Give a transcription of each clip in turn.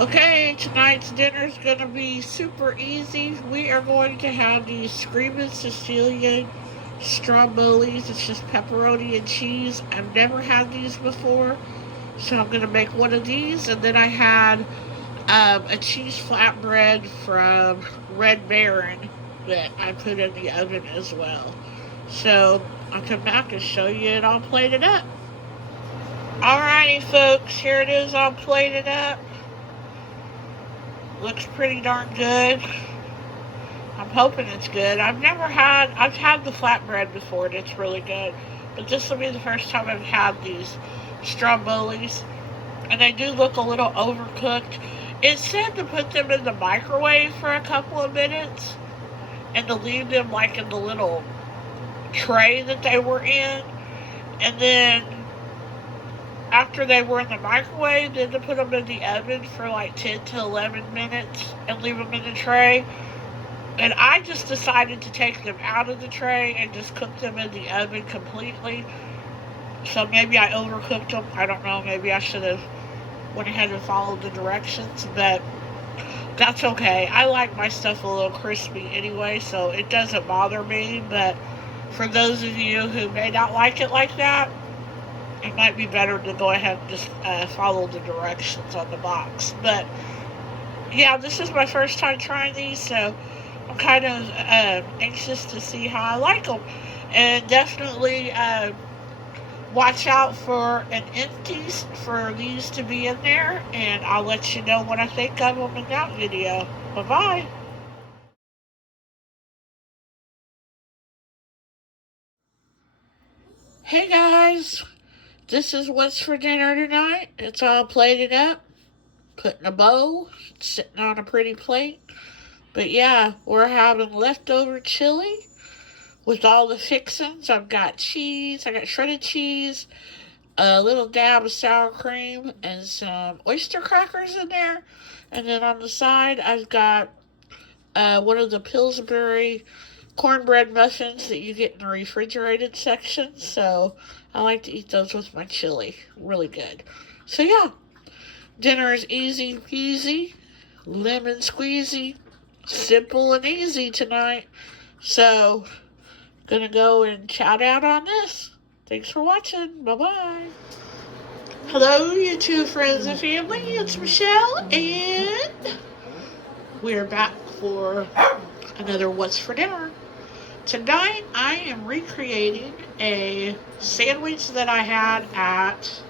Okay, tonight's dinner is going to be super easy. We are going to have these Screaming Sicilian Strombolis. It's just pepperoni and cheese. I've never had these before, so I'm going to make one of these. And then I had a cheese flatbread from Red Baron that I put in the oven as well. So I'll come back and show you it all plated up. Alrighty, folks, here it is all plated up. Looks pretty darn good. I'm hoping it's good. I've had the flatbread before and it's really good. But this will be the first time I've had these strombolis. And they do look a little overcooked. It said to put them in the microwave for a couple of minutes and to leave them like in the little tray that they were in. And then after they were in the microwave, then to put them in the oven for like 10 to 11 minutes and leave them in the tray. And I just decided to take them out of the tray and just cook them in the oven completely. So maybe I overcooked them. I don't know. Maybe I should have went ahead and followed the directions. But that's okay. I like my stuff a little crispy anyway, so it doesn't bother me. But for those of you who may not like it like that, it might be better to go ahead and just follow the directions on the box. But yeah, this is my first time trying these, so I'm kind of anxious to see how I like them. And definitely watch out for an empties for these to be in there, and I'll let you know what I think of them in that video. Bye-bye. Hey guys, this is what's for dinner tonight. It's all plated up, put in a bowl, sitting on a pretty plate. But yeah, we're having leftover chili with all the fixings. I've got cheese, I got shredded cheese, a little dab of sour cream, and some oyster crackers in there. And then on the side, I've got one of the Pillsbury cornbread muffins that you get in the refrigerated section. So I like to eat those with my chili. Really good. So yeah, dinner is easy peasy, lemon squeezy, simple and easy tonight. So, gonna go and shout out on this. Thanks for watching. Bye bye. Hello, YouTube friends and family. It's Michelle, and we're back for another What's for Dinner. Tonight, I am recreating a sandwich that I had at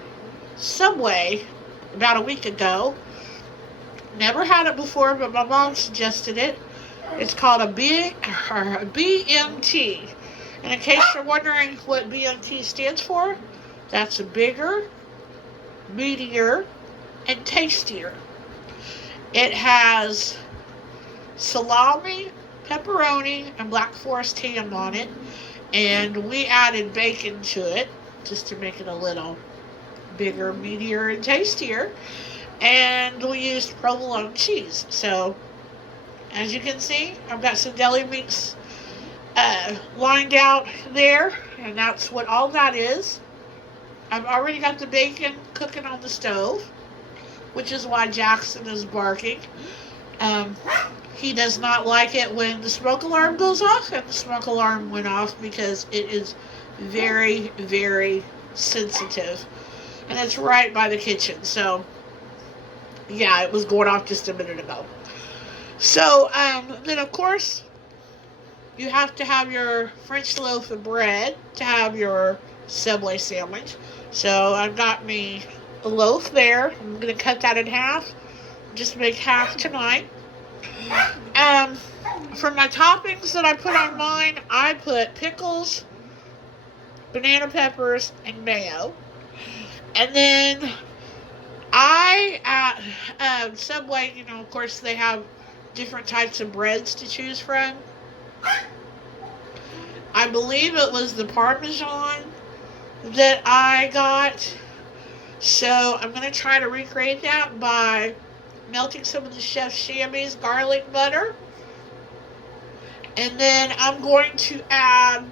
Subway about a week ago. Never had it before, but my mom suggested it. It's called a BMT. And in case you're wondering what BMT stands for, that's bigger, meatier, and tastier. It has salami, pepperoni, and Black Forest ham on it. And we added bacon to it just to make it a little bigger, meatier, and tastier. And we used provolone cheese. So, as you can see, I've got some deli meats lined out there, and that's what all that is. I've already got the bacon cooking on the stove, which is why Jackson is barking. He does not like it when the smoke alarm goes off, and the smoke alarm went off because it is very, very sensitive. And it's right by the kitchen, so yeah, it was going off just a minute ago. So, then of course, you have to have your French loaf of bread to have your Subway sandwich. So I've got me a loaf there. I'm going to cut that in half. Just make half tonight. For my toppings that I put on mine, I put pickles, banana peppers, and mayo. And then at Subway, of course, they have different types of breads to choose from. I believe it was the Parmesan that I got. So I'm going to try to recreate that by melting some of the Chef Chamois garlic butter. And then I'm going to add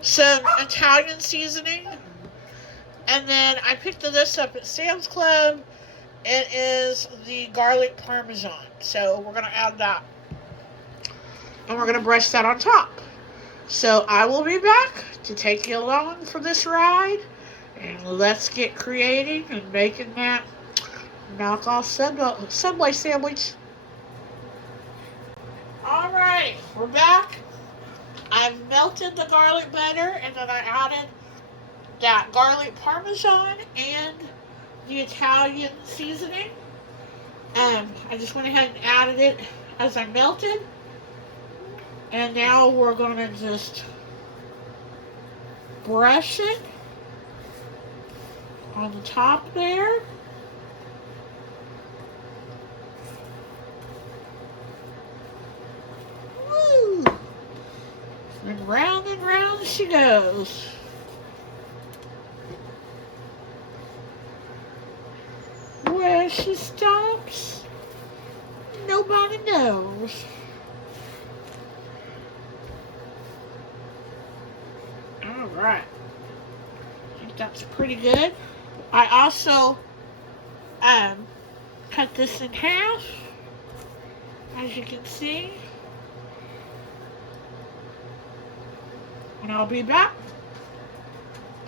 some Italian seasoning. And then I picked this up at Sam's Club. It is the garlic parmesan. So we're going to add that. And we're going to brush that on top. So I will be back to take you along for this ride. And let's get creating and making that knockoff Subway sandwich. Alright, we're back. I've melted the garlic butter and then I added that garlic parmesan and the Italian seasoning. I just went ahead and added it as I melted. And now we're going to just brush it on the top there. Woo! And round she goes. Where she stops, nobody knows. Alright. I think that's pretty good. I also cut this in half, as you can see. And I'll be back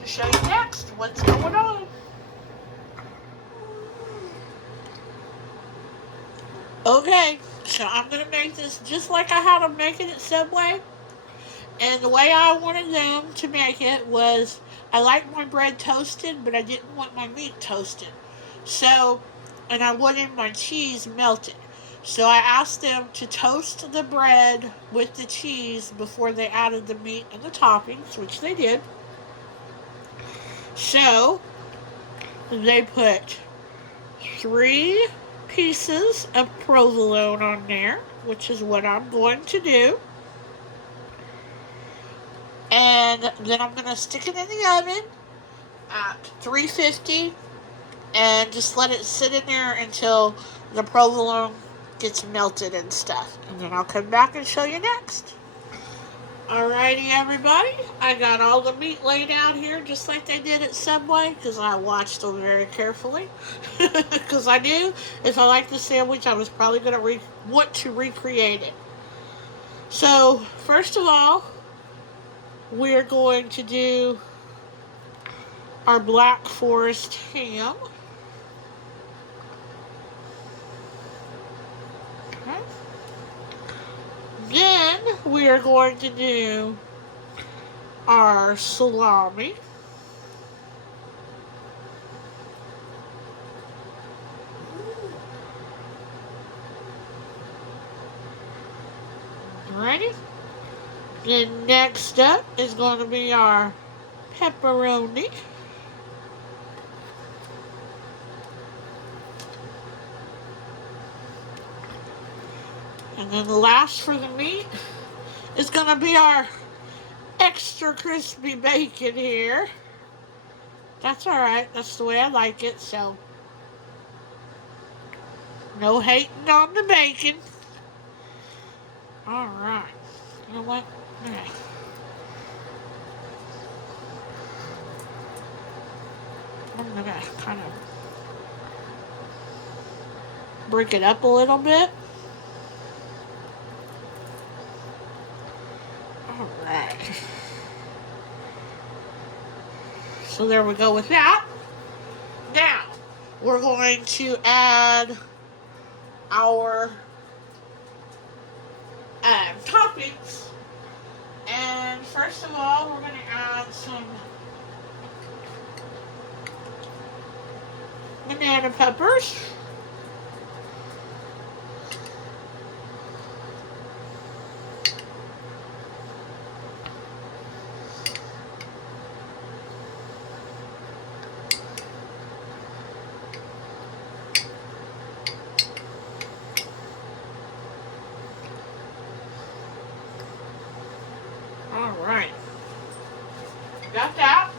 to show you next what's going on. Okay, so I'm going to make this just like I had them making at Subway. And the way I wanted them to make it was, I like my bread toasted, but I didn't want my meat toasted. So, and I wanted my cheese melted. So I asked them to toast the bread with the cheese before they added the meat and the toppings, which they did. So, they put 3 pieces of provolone on there, which is what I'm going to do. And then I'm going to stick it in the oven at 350 and just let it sit in there until the provolone gets melted and stuff. And then I'll come back and show you next. Alrighty, everybody. I got all the meat laid out here just like they did at Subway because I watched them very carefully. Because I knew if I liked the sandwich, I was probably going to want to recreate it. So, first of all, we're going to do our Black Forest ham. Okay. Then we are going to do our salami. Alrighty. Then next up is going to be our pepperoni. And then last for the meat is going to be our extra crispy bacon here. That's alright. That's the way I like it, so no hating on the bacon. Alright. You know what? Okay. I'm going to kind of break it up a little bit. Alright. So there we go with that. Now, we're going to add our toppings. And first of all, we're going to add some banana peppers. Alright. Got that.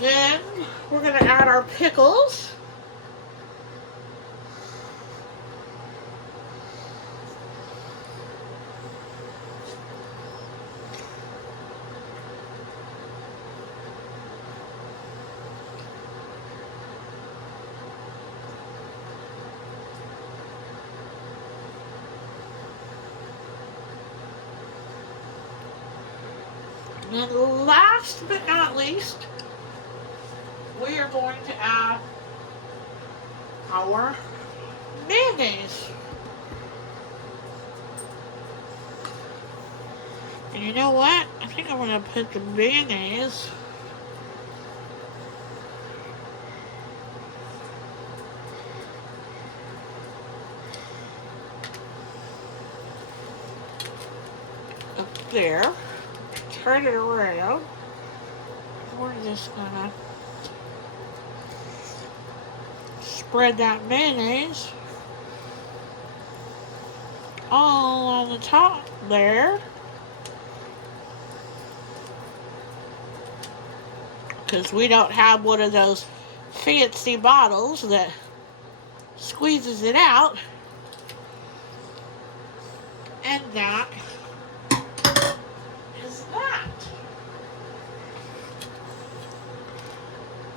Then we're going to add our pickles. then last but not least, we are going to add our mayonnaise. And you know what? I think I'm going to put the mayonnaise up there. Turn it around. We're just going to spread that mayonnaise all on the top there. Because we don't have one of those fancy bottles that squeezes it out. And that is that.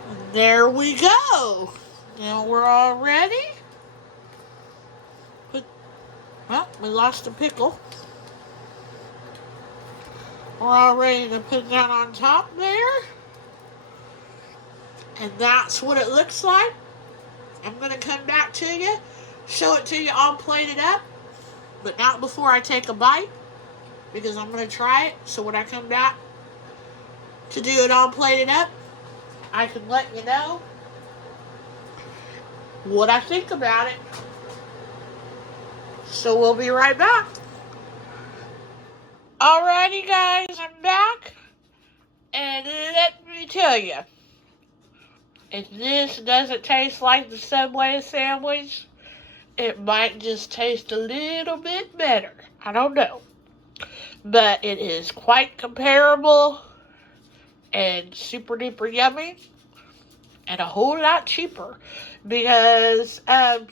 And there we go. Now we're all ready. Well, we lost the pickle. We're all ready to put that on top there. And that's what it looks like. I'm going to come back to you, show it to you all plated up, but not before I take a bite, because I'm going to try it. So when I come back to do it all plated up, I can let you know what I think about it. So we'll be right back. Alrighty guys, I'm back. And let me tell you, if this doesn't taste like the Subway sandwich, it might just taste a little bit better. I don't know. But it is quite comparable and super duper yummy and a whole lot cheaper because I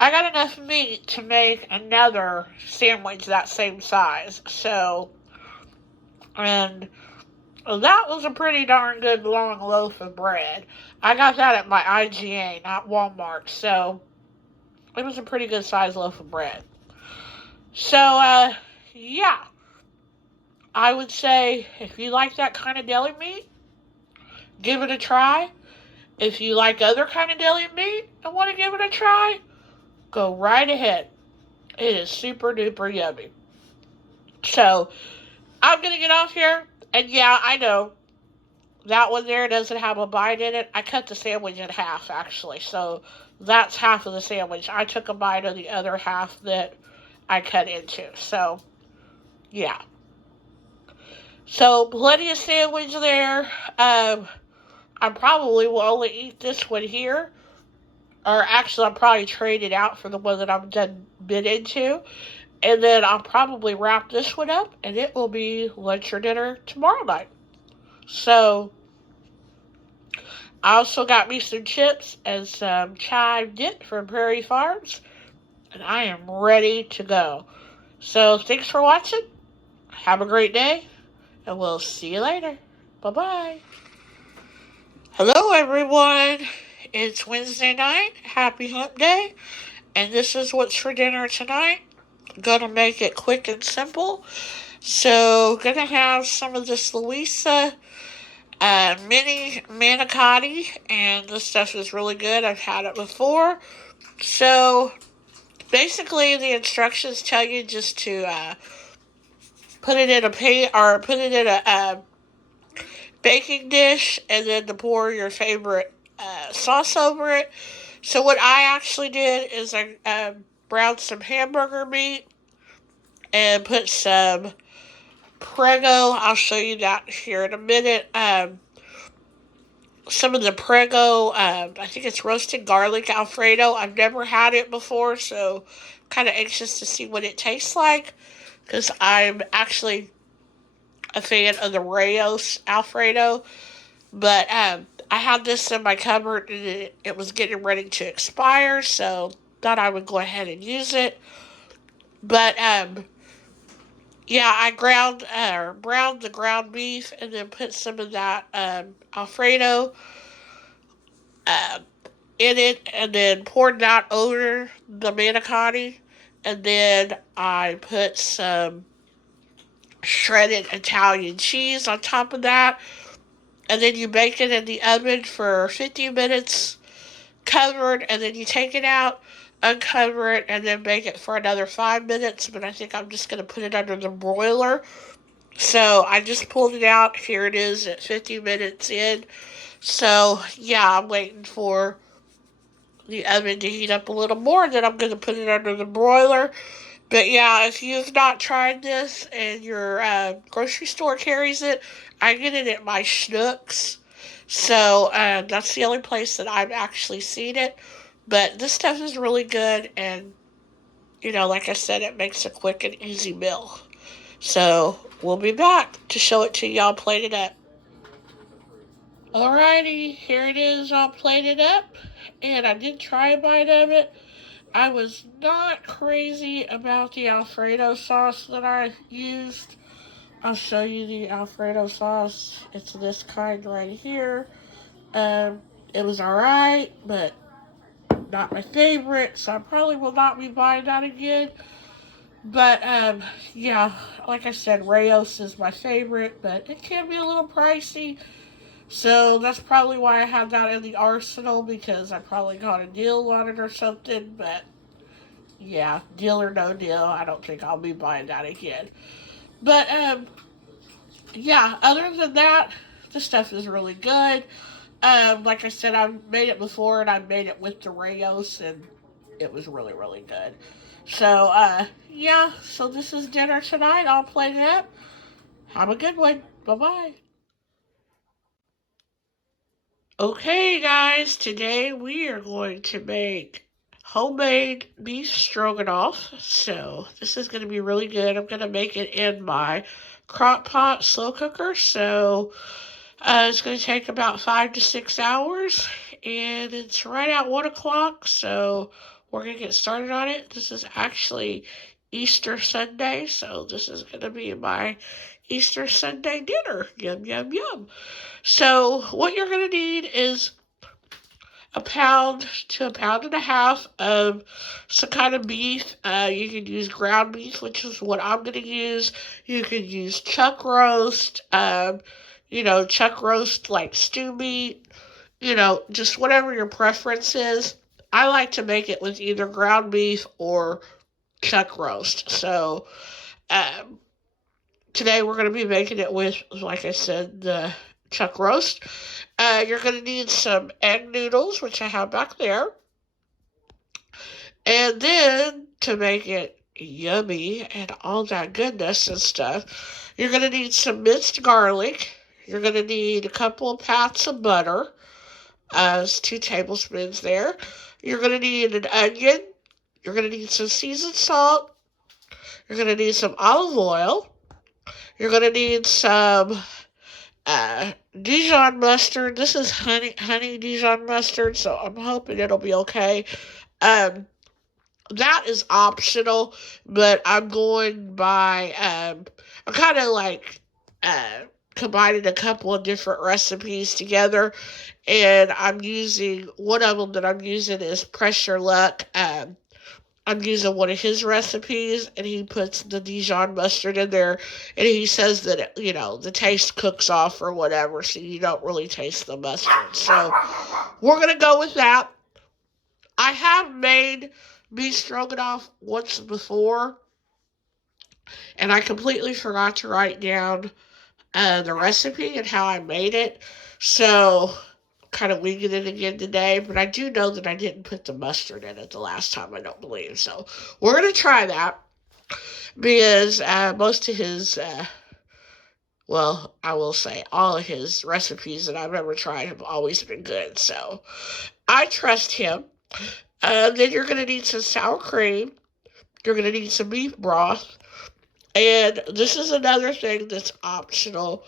got enough meat to make another sandwich that same size. So, and that was a pretty darn good long loaf of bread. I got that at my IGA, not Walmart. So, it was a pretty good size loaf of bread. So, yeah. I would say if you like that kind of deli meat, give it a try. If you like other kind of deli meat and want to give it a try, go right ahead. It is super duper yummy. So, I'm going to get off here. And yeah, I know that one there doesn't have a bite in it. I cut the sandwich in half, actually. So, that's half of the sandwich. I took a bite of the other half that I cut into. So, yeah. So, plenty of sandwich there. I probably will only eat this one here. Or actually, I'll probably trade it out for the one that I'm done bit into. And then I'll probably wrap this one up, and it will be lunch or dinner tomorrow night. So, I also got me some chips and some chive dip from Prairie Farms. And I am ready to go. So, thanks for watching. Have a great day. And we'll see you later. Bye-bye. Hello, everyone. It's Wednesday night. Happy hump day. And this is what's for dinner tonight. Gonna make it quick and simple. So, gonna have some of this Louisa mini manicotti. And this stuff is really good. I've had it before. So, basically, the instructions tell you just to put it in a baking dish, and then to pour your favorite sauce over it. So what I actually did is I browned some hamburger meat and put some Prego. I'll show you that here in a minute. Some of the Prego, I think it's roasted garlic Alfredo. I've never had it before, so I'm kind of anxious to see what it tastes like, because I'm actually a fan of the Rayos Alfredo. But I had this in my cupboard, and it was getting ready to expire, so thought I would go ahead and use it. But yeah, I browned the ground beef, and then put some of that Alfredo in it, and then poured that over the manicotti, and then I put some shredded Italian cheese on top of that. And then you bake it in the oven for 50 minutes covered, and then you take it out, uncover it, and then bake it for another 5 minutes. But I think I'm just going to put it under the broiler. So I just pulled it out. Here it is at 50 minutes in. So yeah, I'm waiting for the oven to heat up a little more, and then I'm going to put it under the broiler. But yeah, if you've not tried this and your grocery store carries it, I get it at my Schnucks. So that's the only place that I've actually seen it. But this stuff is really good, and like I said, it makes a quick and easy meal. So we'll be back to show it to y'all plated up. Alrighty, here it is all plated up, and I did try a bite of it. I was not crazy about the Alfredo sauce that I used. I'll show you the Alfredo sauce. It's this kind right here. It was alright, but not my favorite, so I probably will not be buying that again. But, yeah, like I said, Rayos is my favorite, but it can be a little pricey. So that's probably why I have that in the arsenal, because I probably got a deal on it or something. But yeah, deal or no deal, I don't think I'll be buying that again. But yeah, other than that, the stuff is really good. Like I said, I've made it before, and I've made it with the Rayos, and it was really, really good. So yeah, so this is dinner tonight. I'll plate it up. Have a good one. Bye bye. Okay, guys, today we are going to make homemade beef stroganoff. So, this is going to be really good. I'm going to make it in my Crockpot slow cooker. So, it's going to take about 5 to 6 hours, and it's right at 1 o'clock. So, we're going to get started on it. This is actually Easter Sunday, so this is going to be my Easter Sunday dinner. Yum, yum, yum. So what you're going to need is a pound to a pound and a half of some kind of beef. You can use ground beef, which is what I'm going to use. You can use chuck roast, chuck roast like stew meat, just whatever your preference is. I like to make it with either ground beef or chuck roast. So um, today we're going to be making it with, like I said, the chuck roast. You're going to need some egg noodles, which I have back there. And then to make it yummy and all that goodness and stuff, you're going to need some minced garlic. You're going to need a couple of pats of butter, 2 tablespoons there. You're going to need an onion. You're going to need some seasoned salt. You're going to need some olive oil. You're going to need some Dijon mustard. This is honey Dijon mustard, so I'm hoping it'll be okay. That is optional, but I'm going by, I'm kind of like, combining a couple of different recipes together, and one of them that I'm using is Pressure Luck. I'm using one of his recipes, and he puts the Dijon mustard in there, and he says that, the taste cooks off or whatever, so you don't really taste the mustard. So we're going to go with that. I have made beef stroganoff once before, and I completely forgot to write down the recipe and how I made it. So kind of winging it again today, but I do know that I didn't put the mustard in it the last time, I don't believe. So we're going to try that, because most of his, I will say all of his recipes that I've ever tried have always been good. So I trust him. Then you're going to need some sour cream. You're going to need some beef broth. And this is another thing that's optional.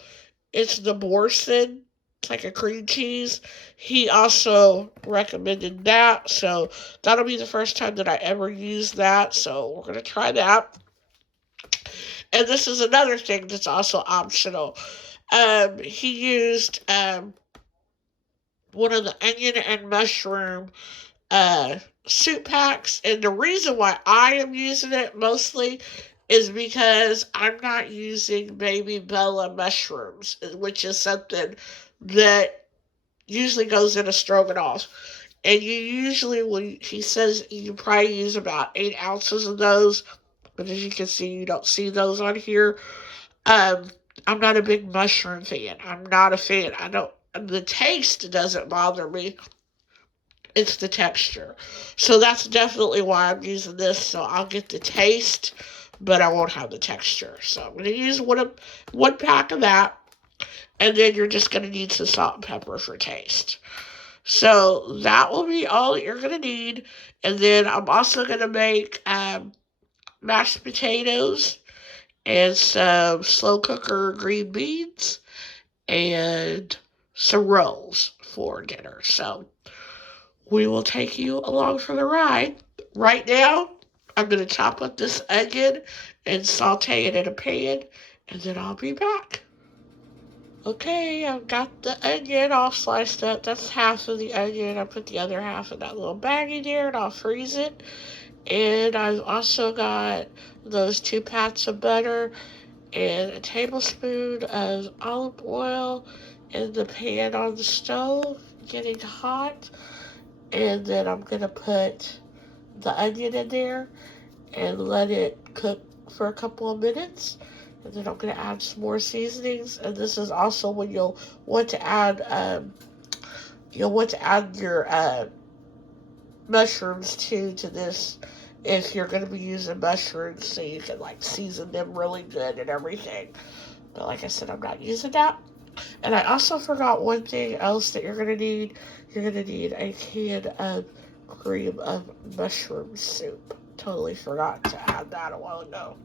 It's the Boursin. It's like a cream cheese. He also recommended that, so that'll be the first time that I ever use that, so we're going to try that. And this is another thing that's also optional. He used one of the onion and mushroom soup packs, and the reason why I am using it mostly is because I'm not using baby Bella mushrooms, which is something that usually goes in a stroganoff. And you usually, when he says you probably use about 8 ounces of those, but as you can see, you don't see those on here. Um, I'm not a big mushroom fan. I'm not a fan. I don't. The taste doesn't bother me. It's the texture. So that's definitely why I'm using this. So I'll get the taste, but I won't have the texture. So I'm going to use one pack of that, and then you're just going to need some salt and pepper for taste. So that will be all that you're going to need. And then I'm also going to make mashed potatoes and some slow cooker green beans and some rolls for dinner. So we will take you along for the ride. Right now, I'm going to chop up this onion and saute it in a pan, and then I'll be back. Okay, I've got the onion all sliced up. That's half of the onion. I put the other half in that little baggie there, and I'll freeze it. And I've also got those 2 pats of butter and a tablespoon of olive oil in the pan on the stove, getting hot. And then I'm going to put the onion in there and let it cook for a couple of minutes. And then I'm going to add some more seasonings. And this is also when you'll want to add your mushrooms too to this, if you're going to be using mushrooms, so you can like season them really good and everything. But like I said, I'm not using that. And I also forgot one thing else that you're going to need. You're going to need a can of cream of mushroom soup. Totally forgot to add that a while ago.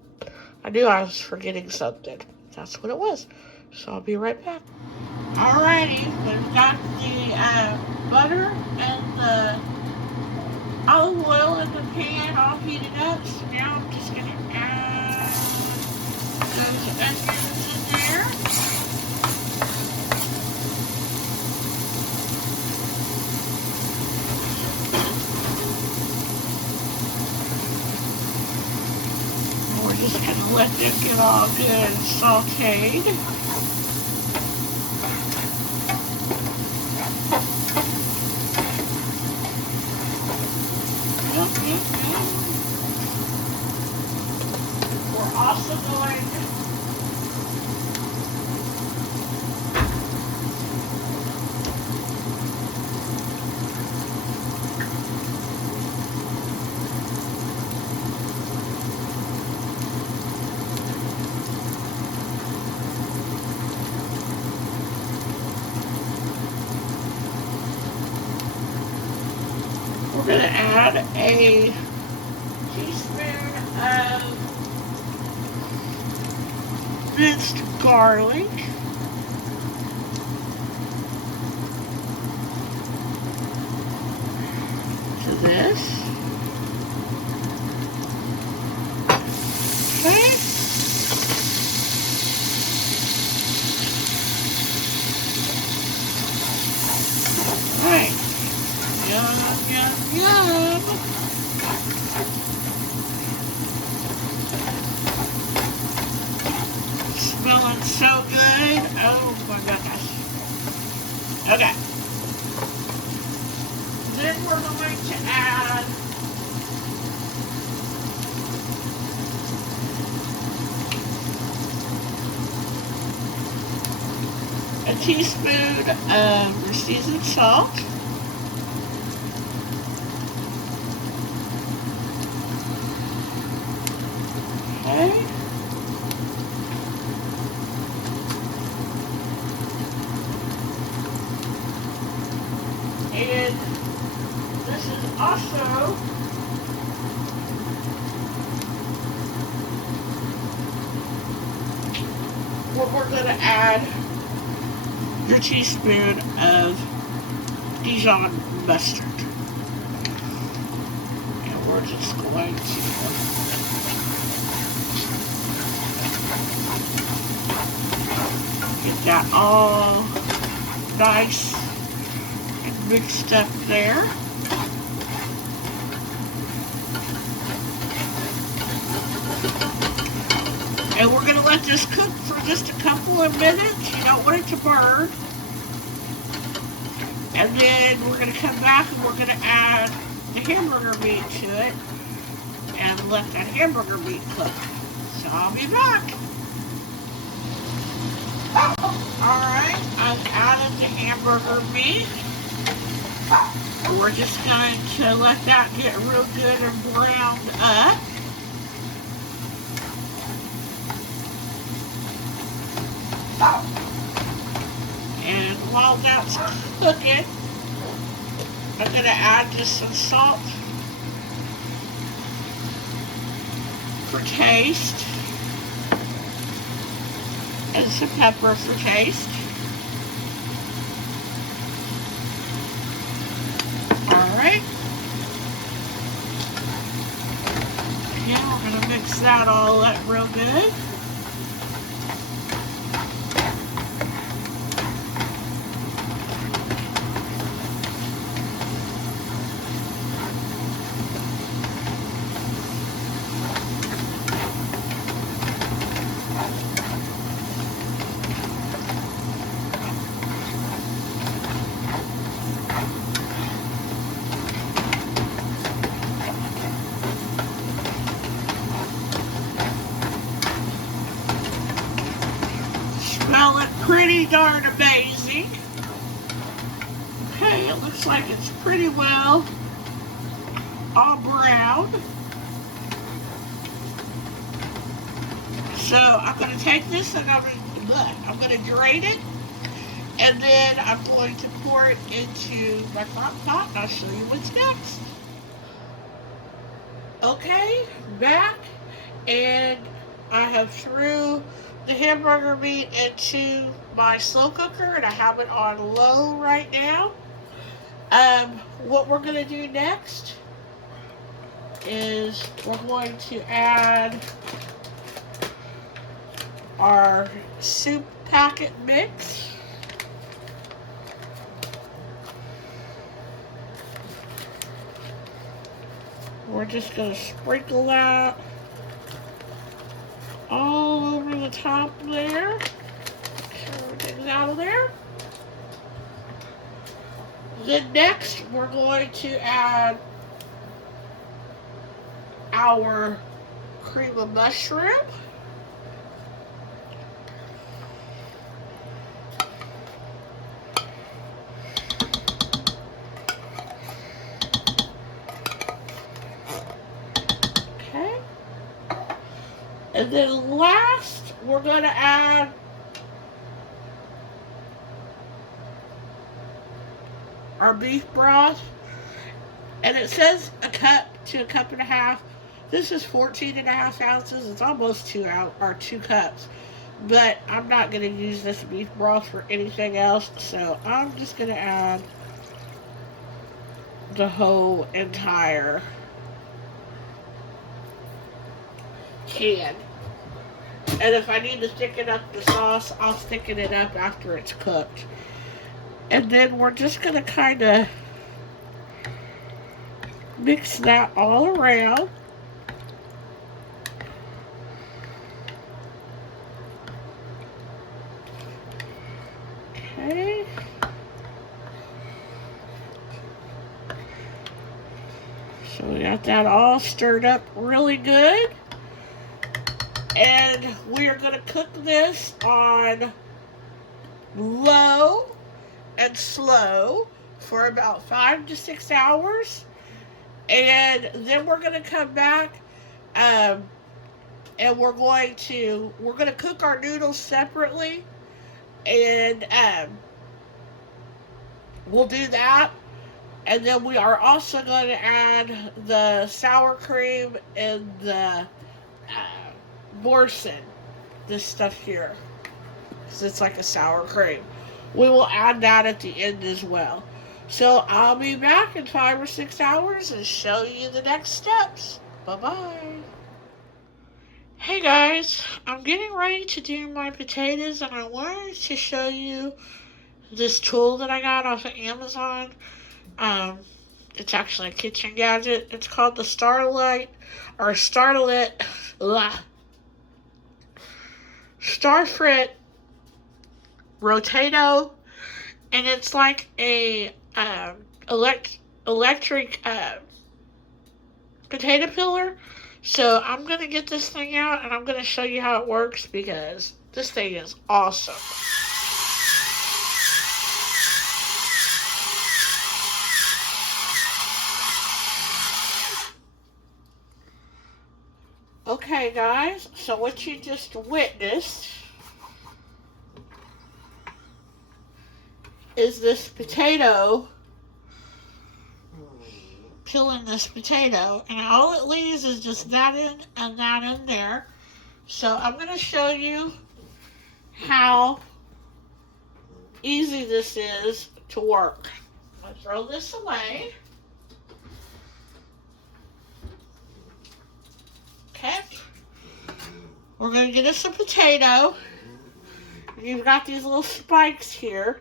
I knew I was forgetting something. That's what it was. So I'll be right back. Alrighty, we've got the butter and the olive oil in the pan all heated up. So now I'm just going to add those onions in there. We're just going to let them get all good and sauteed. We're also going to add a teaspoon of minced garlic. To this. Okay. Alright. Yum, yum, yum. Smelling so good. Oh my goodness. Okay. Then we're going to add a teaspoon of seasoned salt. Okay. And this is also what we're going to add your teaspoon of Dijon mustard. And we're just going to get that all nice and mixed up there. it just cook for just a couple of minutes. You don't want it to burn. And then we're going to come back and we're going to add the hamburger meat to it and let that hamburger meat cook. So I'll be back. Alright, I've added the hamburger meat. We're just going to let that get real good and browned up. And while that's cooking, I'm going to add just some salt for taste and some pepper for taste. Alright. And we're going to mix that all up real good. Smelling pretty darn amazing. Okay, it looks like it's pretty well all browned. So I'm going to take this and I'm going to drain it, and then I'm going to pour it into my crock pot and I'll show you what's next. Okay, back, and I have threw the hamburger meat into my slow cooker and I have it on low right now. What we're going to do next is we're going to add our soup packet mix. We're just going to sprinkle that all over the top there. Make sure everything's out of there. Then next, we're going to add our cream of mushroom. Okay. And then last, we're going to add our beef broth. And it says a cup to a cup and a half. This is 14.5 ounces. It's almost 2 cups. But I'm not going to use this beef broth for anything else. So I'm just going to add the whole entire can. And if I need to thicken up the sauce, I'll thicken it up after it's cooked. And then we're just going to kind of mix that all around. Okay. So we got that all stirred up really good. And we are going to cook this on low and slow for about 5 to 6 hours. And then we're going to come back and we're going to cook our noodles separately. And we'll do that. And then we are also going to add the sour cream and the Borson, this stuff here, because it's like a sour cream. We will add that at the end as well. So I'll be back in 5 or 6 hours and show you the next steps. Bye-bye. Hey guys, I'm getting ready to do my potatoes, and I wanted to show you this tool that I got off of Amazon. It's actually a kitchen gadget. It's called the Starlit starfrit rotato, and it's like a electric potato peeler. So I'm going to get this thing out and I'm going to show you how it works because this thing is awesome. Okay guys, so what you just witnessed is this potato, peeling this potato, and all it leaves is just that in and that in there. So I'm going to show you how easy this is to work. I'm going to throw this away. Okay. We're going to get us a potato. You've got these little spikes here.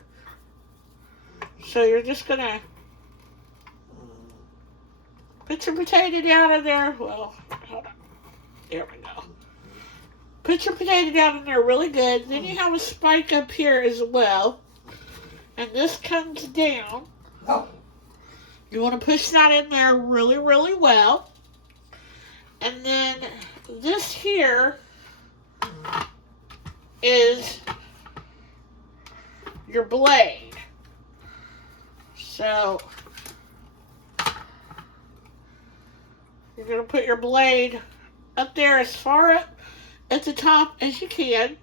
So you're just going to put your potato down in there. Well, hold on. There we go. Put your potato down in there really good. Then you have a spike up here as well. And this comes down. You want to push that in there really, really well. And then this here is your blade. So you're going to put your blade up there as far up at the top as you can.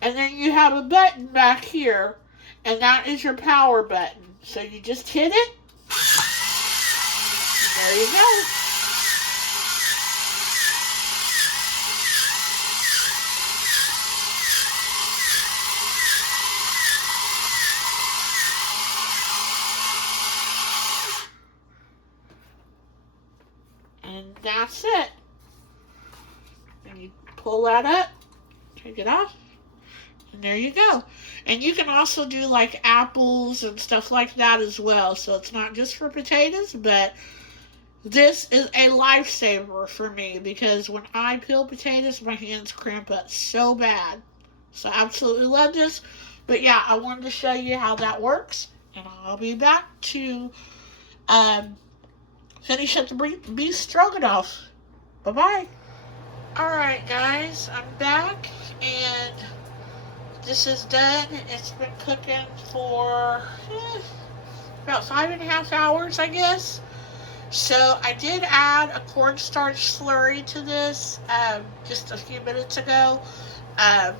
And then you have a button back here, and that is your power button. So you just hit it. There you go. And that's it. And you pull that up, take it off, and there you go. And you can also do like apples and stuff like that as well. So it's not just for potatoes, but this is a lifesaver for me because when I peel potatoes, my hands cramp up so bad. So I absolutely love this. But yeah, I wanted to show you how that works. And I'll be back to finish up the beef stroganoff. Bye-bye. Alright guys, I'm back and this is done. It's been cooking for about 5.5 hours, I guess. So I did add a cornstarch slurry to this just a few minutes ago. I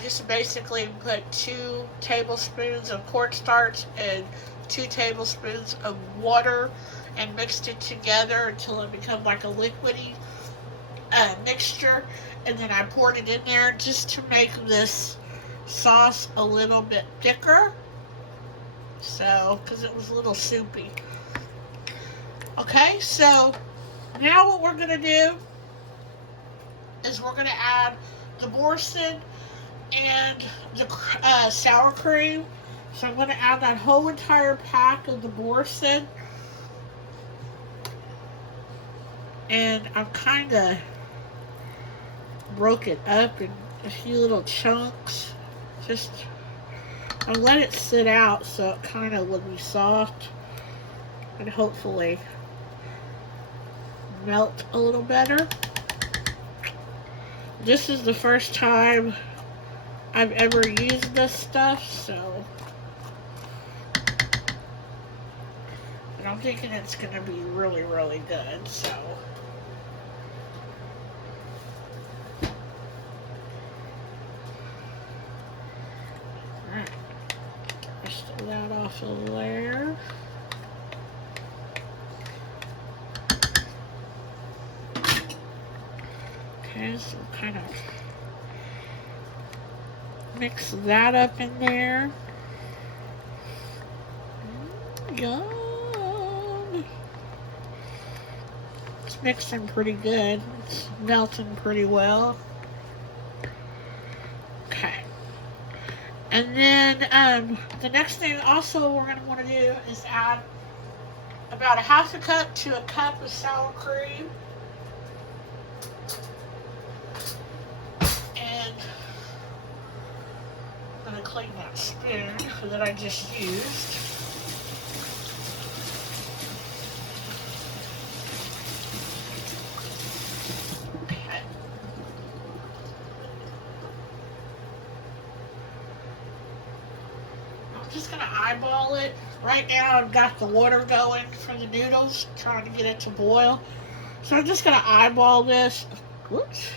just basically put 2 tablespoons of cornstarch and 2 tablespoons of water and mixed it together until it became like a liquidy mixture, and then I poured it in there just to make this sauce a little bit thicker, so because it was a little soupy. Okay, so now what we're going to do is we're going to add the boursin and the sour cream. So I'm going to add that whole entire pack of the boursin. And I've kind of broke it up in a few little chunks. Just, I let it sit out so it kind of would be soft. And hopefully melt a little better. This is the first time I've ever used this stuff, so and I'm thinking it's going to be really, really good, so alright, just that off of there. Okay, so kind of mix that up in there. Yum. It's mixing pretty good. It's melting pretty well. Okay. And then the next thing also we're going to want to do is add about 1/2 cup to 1 cup of sour cream. And clean that spoon that I just used. Okay. I'm just going to eyeball it. Right now I've got the water going for the noodles, trying to get it to boil. So I'm just going to eyeball this. Whoops.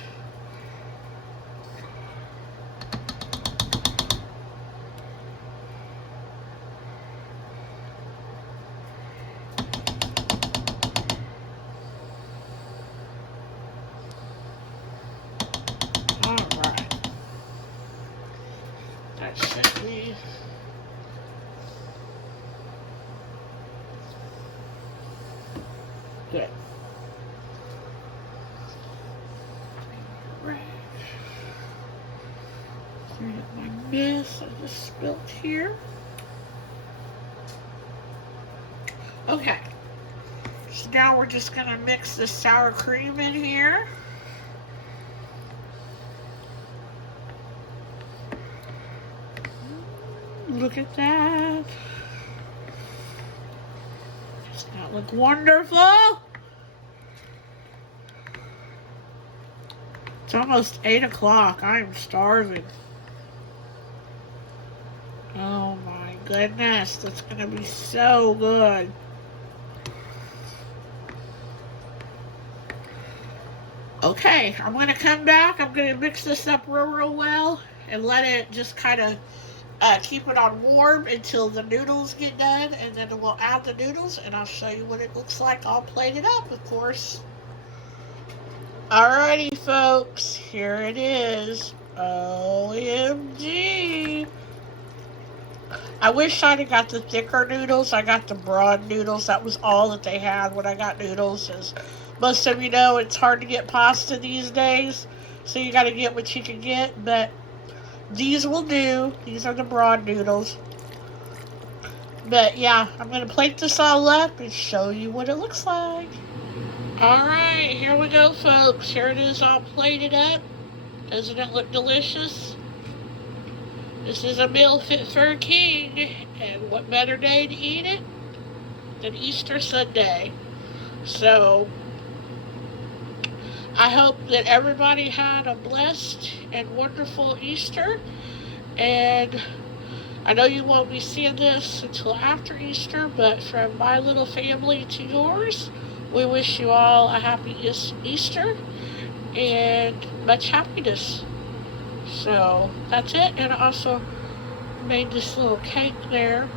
Alright. That should be good. Right. Clean up my mess I just spilled here. Okay. So now we're just going to mix the sour cream in here. Look at that. Does that look wonderful? It's almost 8 o'clock. I am starving. Oh my goodness. That's going to be so good. Okay, I'm going to come back. I'm going to mix this up real well and let it just kind of keep it on warm until the noodles get done, and then we'll add the noodles and I'll show you what it looks like all plated up, of course. Alrighty folks, here it is. OMG. I wish I'd have got the thicker noodles. I got the broad noodles. That was all that they had when I got noodles. As most of you know, it's hard to get pasta these days, so you got to get what you can get, but these will do. These are the broad noodles. But yeah, I'm going to plate this all up and show you what it looks like. Alright, here we go folks. Here it is all plated up. Doesn't it look delicious? This is a meal fit for a king. And what better day to eat it than Easter Sunday? So, I hope that everybody had a blessed and wonderful Easter. And I know you won't be seeing this until after Easter, but from my little family to yours, we wish you all a happy Easter and much happiness. So that's it. And I also made this little cake there.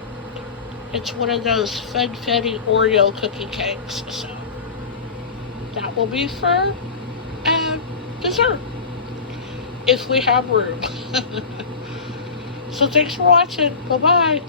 It's one of those funfetti Oreo cookie cakes. So that will be for dessert if we have room. So thanks for watching. Bye-bye.